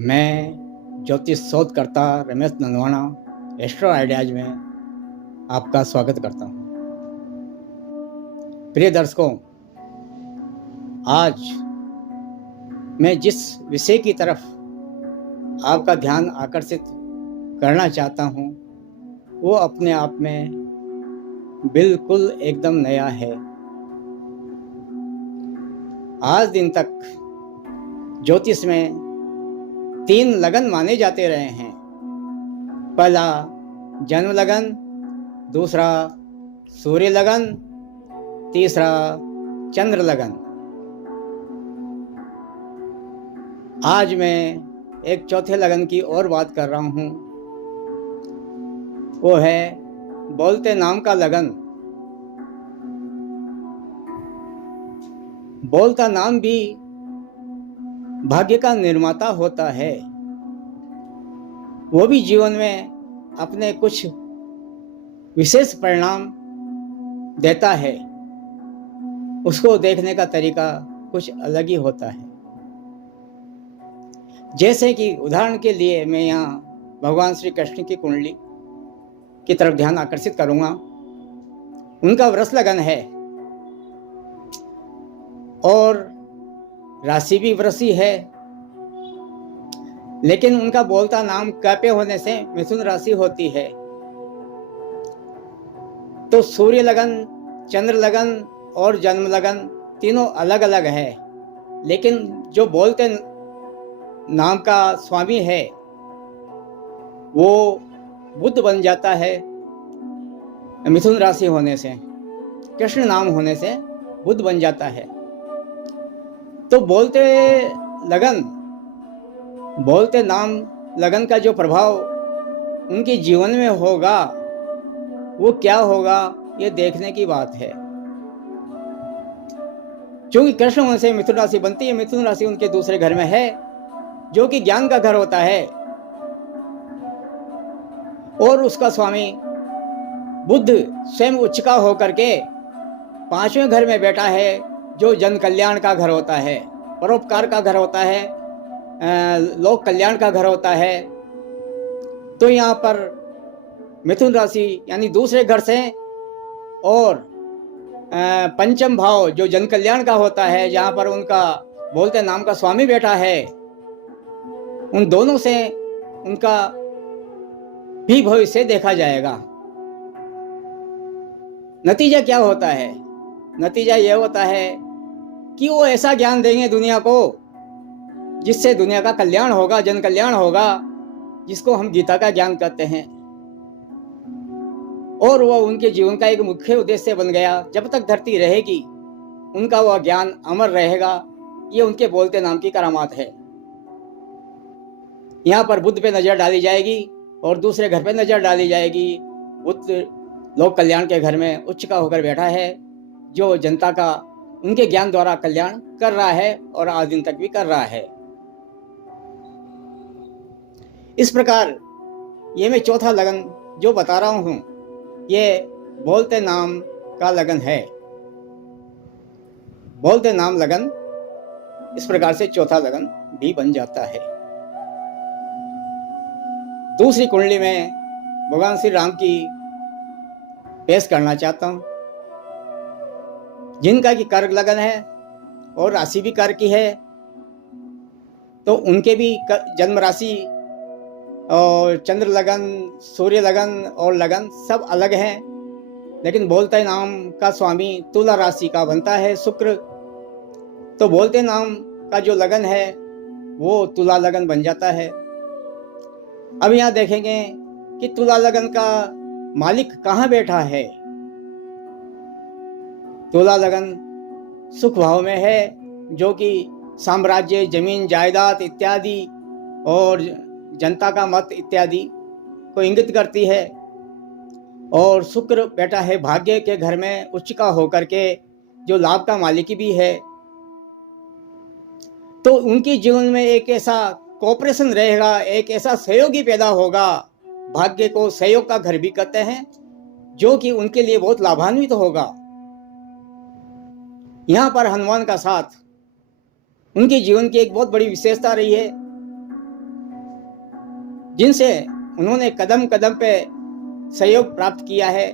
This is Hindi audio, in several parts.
मैं ज्योतिष शोधकर्ता रमेश नंदवाना एस्ट्रो आइडियाज में आपका स्वागत करता हूँ। प्रिय दर्शकों, आज मैं जिस विषय की तरफ आपका ध्यान आकर्षित करना चाहता हूँ वो अपने आप में बिल्कुल एकदम नया है। आज दिन तक ज्योतिष में 3 लगन माने जाते रहे हैं। पहला जन्म लगन, दूसरा सूर्य लगन, तीसरा चंद्र लगन। आज मैं एक चौथे लगन की और बात कर रहा हूँ, वो है बोलते नाम का लगन। बोलता नाम भी भाग्य का निर्माता होता है। वो भी जीवन में अपने कुछ विशेष परिणाम देता है। उसको देखने का तरीका कुछ अलग ही होता है। जैसे कि उदाहरण के लिए मैं यहाँ भगवान श्री कृष्ण की कुंडली की तरफ ध्यान आकर्षित करूँगा। उनका वृष लगन है और राशि भी वृषी है, लेकिन उनका बोलता नाम क पे होने से मिथुन राशि होती है। तो सूर्य लगन, चंद्र लगन और जन्म लगन तीनों अलग अलग है, लेकिन जो बोलते नाम का स्वामी है वो बुध बन जाता है मिथुन राशि होने से। कृष्ण नाम होने से बुध बन जाता है। तो बोलते नाम लगन का जो प्रभाव उनके जीवन में होगा वो क्या होगा, ये देखने की बात है। क्योंकि कृष्ण होने से मिथुन राशि बनती है। मिथुन राशि उनके दूसरे घर में है, जो कि ज्ञान का घर होता है, और उसका स्वामी बुध स्वयं उच्च का होकर के 5वें घर में बैठा है, जो जन कल्याण का घर होता है, परोपकार का घर होता है, लोक कल्याण का घर होता है। तो यहाँ पर मिथुन राशि यानी दूसरे घर से और पंचम भाव जो जन कल्याण का होता है, जहाँ पर उनका बोलते नाम का स्वामी बैठा है, उन दोनों से उनका भी भविष्य देखा जाएगा। नतीजा क्या होता है? नतीजा यह होता है कि वो ऐसा ज्ञान देंगे दुनिया को जिससे दुनिया का कल्याण होगा, जन कल्याण होगा, जिसको हम गीता का ज्ञान कहते हैं। और वह उनके जीवन का एक मुख्य उद्देश्य बन गया। जब तक धरती रहेगी उनका वह ज्ञान अमर रहेगा। ये उनके बोलते नाम की करामात है। यहाँ पर बुध पे नजर डाली जाएगी और दूसरे घर पे नजर डाली जाएगी। बुध लोक कल्याण के घर में उच्च का होकर बैठा है, जो जनता का उनके ज्ञान द्वारा कल्याण कर रहा है और आज दिन तक भी कर रहा है। इस प्रकार ये मैं चौथा लगन जो बता रहा हूँ, ये बोलते नाम का लगन है। बोलते नाम लगन इस प्रकार से चौथा लगन भी बन जाता है। दूसरी कुंडली में भगवान श्री राम की पेश करना चाहता हूँ, जिनका की कर्क लगन है और राशि भी कर्क की है। तो उनके भी जन्म राशि और चंद्र लगन, सूर्य लगन और लगन सब अलग हैं, लेकिन बोलते नाम का स्वामी तुला राशि का बनता है शुक्र। तो बोलते नाम का जो लगन है वो तुला लगन बन जाता है। अब यहाँ देखेंगे कि तुला लगन का मालिक कहाँ बैठा है। तुला लगन सुख भाव में है, जो कि साम्राज्य, जमीन जायदाद इत्यादि और जनता का मत इत्यादि को इंगित करती है। और शुक्र बैठा है भाग्य के घर में उच्च का होकर के, जो लाभ का मालिक भी है। तो उनके जीवन में एक ऐसा कोऑपरेशन रहेगा, एक ऐसा सहयोगी पैदा होगा। भाग्य को सहयोग का घर भी कहते हैं, जो कि उनके लिए बहुत लाभान्वित होगा। यहाँ पर हनुमान का साथ उनके जीवन की एक बहुत बड़ी विशेषता रही है। जिनसे उन्होंने कदम कदम पे सहयोग प्राप्त किया है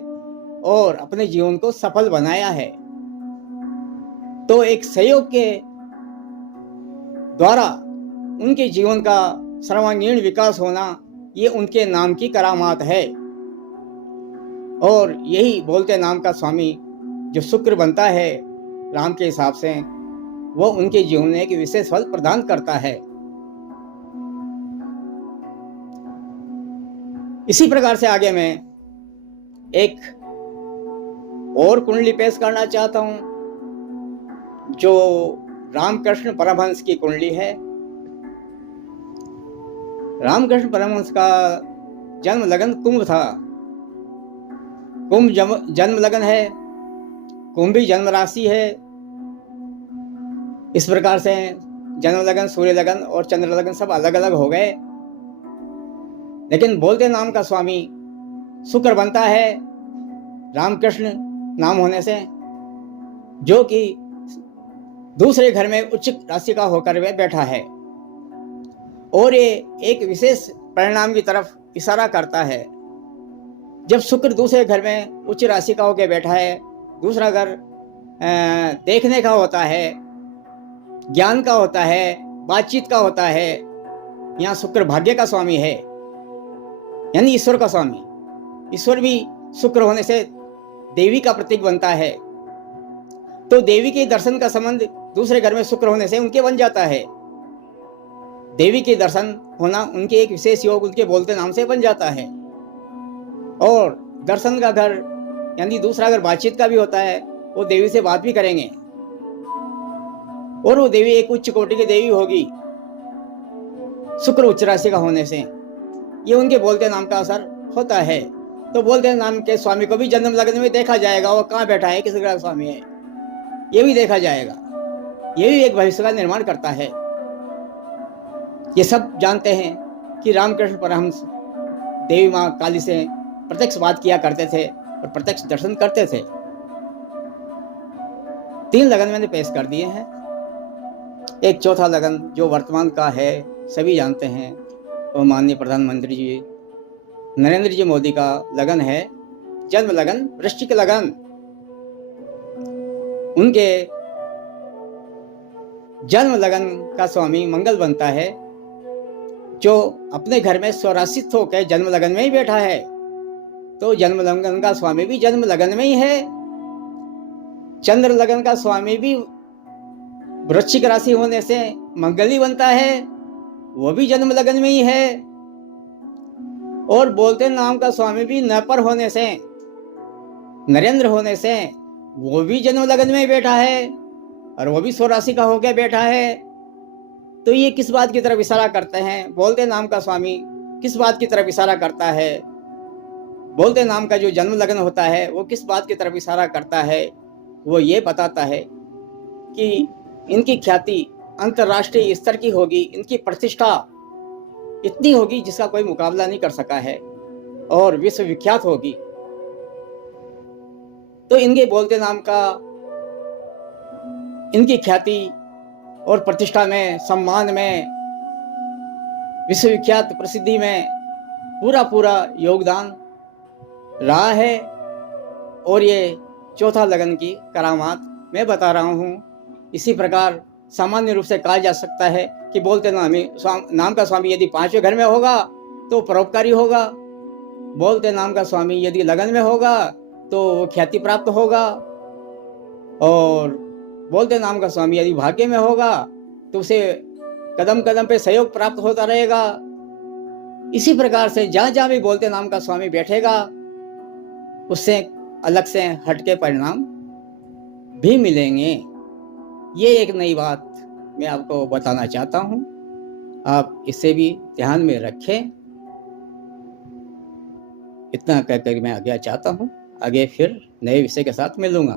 और अपने जीवन को सफल बनाया है। तो एक सहयोग के द्वारा उनके जीवन का सर्वांगीण विकास होना, ये उनके नाम की करामात है। और यही बोलते नाम का स्वामी जो शुक्र बनता है राम के हिसाब से, वो उनके जीवन में एक विशेष फल प्रदान करता है। इसी प्रकार से आगे मैं एक और कुंडली पेश करना चाहता हूं, जो रामकृष्ण परमहंस की कुंडली है। रामकृष्ण परमहंस का जन्म लगन कुंभ था। कुंभ जन्म लगन है, कुंभी जन्म राशि है। इस प्रकार से जन्म लगन, सूर्य लगन और चंद्र लगन सब अलग अलग हो गए। लेकिन बोलते नाम का स्वामी शुक्र बनता है रामकृष्ण नाम होने से, जो कि दूसरे घर में उच्च राशि का होकर वे बैठा है। और ये एक विशेष परिणाम की तरफ इशारा करता है। जब शुक्र दूसरे घर में उच्च राशि का होकर बैठा है, दूसरा घर देखने का होता है, ज्ञान का होता है, बातचीत का होता है। यहाँ शुक्र भाग्य का स्वामी है, यानी ईश्वर का स्वामी। ईश्वर भी शुक्र होने से देवी का प्रतीक बनता है। तो देवी के दर्शन का संबंध दूसरे घर में शुक्र होने से उनके बन जाता है। देवी के दर्शन होना उनके एक विशेष योग उनके बोलते नाम से बन जाता है। और दर्शन का घर यानी दूसरा घर बातचीत का भी होता है। वो देवी से बात भी करेंगे और वो देवी एक उच्च कोटि की देवी होगी शुक्र उच्च राशि का होने से। ये उनके बोलते नाम का असर होता है। तो बोलते नाम के स्वामी को भी जन्म लगन में देखा जाएगा, वो कहाँ बैठा है, किस ग्रह का स्वामी है, ये भी देखा जाएगा। ये भी एक भविष्य का निर्माण करता है। ये सब जानते हैं कि रामकृष्ण परमहंस देवी माँ काली से प्रत्यक्ष बात किया करते थे और प्रत्यक्ष दर्शन करते थे। 3 लगन मैंने पेश कर दिए हैं। एक चौथा लगन जो वर्तमान का है, सभी जानते हैं, वो माननीय प्रधानमंत्री जी नरेंद्र जी मोदी का लगन है, जन्म लगन वृश्चिक लगन। उनके जन्म लगन का स्वामी मंगल बनता है, जो अपने घर में स्वराशित होकर जन्म लगन में ही बैठा है। तो जन्म लगन का स्वामी भी जन्म लगन में ही है। चंद्र लगन का स्वामी भी वृश्चिक राशि होने से मंगल ही बनता है, वो भी जन्म लगन में ही है। और बोलते नाम का स्वामी भी न पर होने से, नरेंद्र होने से, वो भी जन्म लगन में ही बैठा है और वो भी स्वराशि का होकर बैठा है। तो ये किस बात की तरफ इशारा करते हैं? बोलते नाम का स्वामी किस बात की तरफ इशारा करता है? बोलते नाम का जो जन्म लगन होता है वो किस बात की तरफ इशारा करता है? वो ये बताता है कि इनकी ख्याति अंतर्राष्ट्रीय स्तर की होगी, इनकी प्रतिष्ठा इतनी होगी जिसका कोई मुकाबला नहीं कर सका है और विश्व विख्यात होगी। तो इनके बोलते नाम का इनकी ख्याति और प्रतिष्ठा में, सम्मान में, विश्वविख्यात प्रसिद्धि में पूरा योगदान रहा है। और ये चौथा लगन की करामात मैं बता रहा हूँ। इसी प्रकार सामान्य रूप से कहा जा सकता है कि बोलते नाम का स्वामी यदि 5वें घर में होगा तो परोपकारी होगा। बोलते नाम का स्वामी यदि लगन में होगा तो ख्याति प्राप्त होगा। और बोलते नाम का स्वामी यदि भाग्य में होगा तो उसे कदम कदम पे सहयोग प्राप्त होता रहेगा। इसी प्रकार से जहाँ जहाँ भी बोलते नाम का स्वामी बैठेगा उससे अलग से हटके परिणाम भी मिलेंगे। ये एक नई बात मैं आपको बताना चाहता हूँ, आप इसे भी ध्यान में रखें। इतना कहकर मैं आगे चाहता हूँ, आगे फिर नए विषय के साथ मिलूंगा।